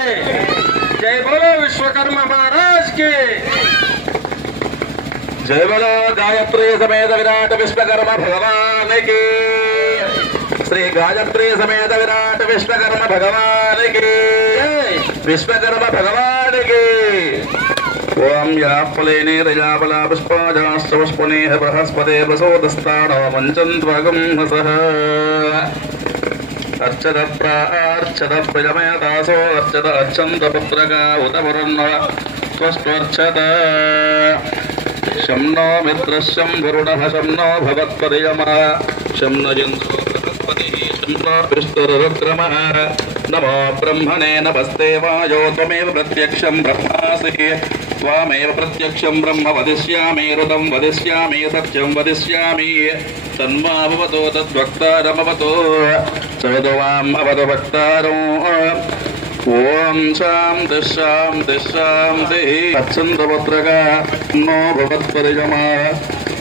जय बोलो विश्वकर्मा महाराज के। जय बोलो गायत्री समेत विराट विश्वकर्मा भगवान की। श्री गायत्री समेत विराट विश्वकर्मा भगवान की। विश्वकर्मा भगवान की। ओम याफलेने रजाबला पुष्पाजास्तवस्पुनेह बृहस्पते प्रसोदस्तानो मञ्चन्त्वगं हसः प्रजमयदासो अर्चत अर्चद पुत्रका उत वरुण त्वष्ट्वर्चत शं नो मित्रशं वरुणः शं नो भवत्पदयमः शं न जन्द्रो नो विष्णुरुक्रमः नमो ब्रह्मणे नमस्ते वायो त्वमेव प्रत्यक्षं ब्रह्मासि। त्वामेव प्रत्यक्षं ब्रह्म वदिष्यामि, ऋतं वदिष्यामि, सत्यं वदिष्यामि। तन्मा भवतो, तद्वक्तारमवतो। चोदवाम् अवतु वक्तारो। ॐ शान्ति शान्ति, शान्तिः। अच्छन्दपुत्रका नो भवत्परिगमा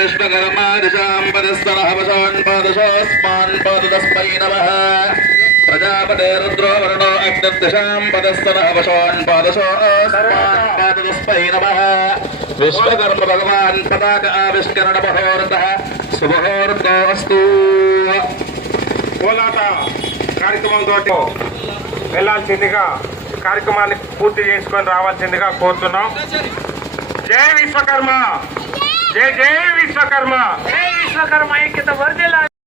विश्वकर्मा भगवान की गायत्री समेत विराट विश्वकर्मा भगवान की ओम विश्वकर्मा दिशां पदस्तनः वशान् पादशोऽस्मान् पादतस्मै नमः प्रजापते रुद्रो वर्णो अग्निर्दिशां पदस्तनः वशान् पादशोऽस्मान् पादतस्मै नमः विश्वकर्म भगवान् पताक आविष्करण मुहूर्तः सुमुहूर्तोऽस्तु కోలాట కార్యక్రమంతో వెళ్ళాల్సిందిగా కార్యక్రమాన్ని పూర్తి చేసుకొని రావాల్సిందిగా కోరుతున్నాం జై విశ్వకర్మ జై జై विश्वकर्मा। विश्वकर्मा एक वर्देला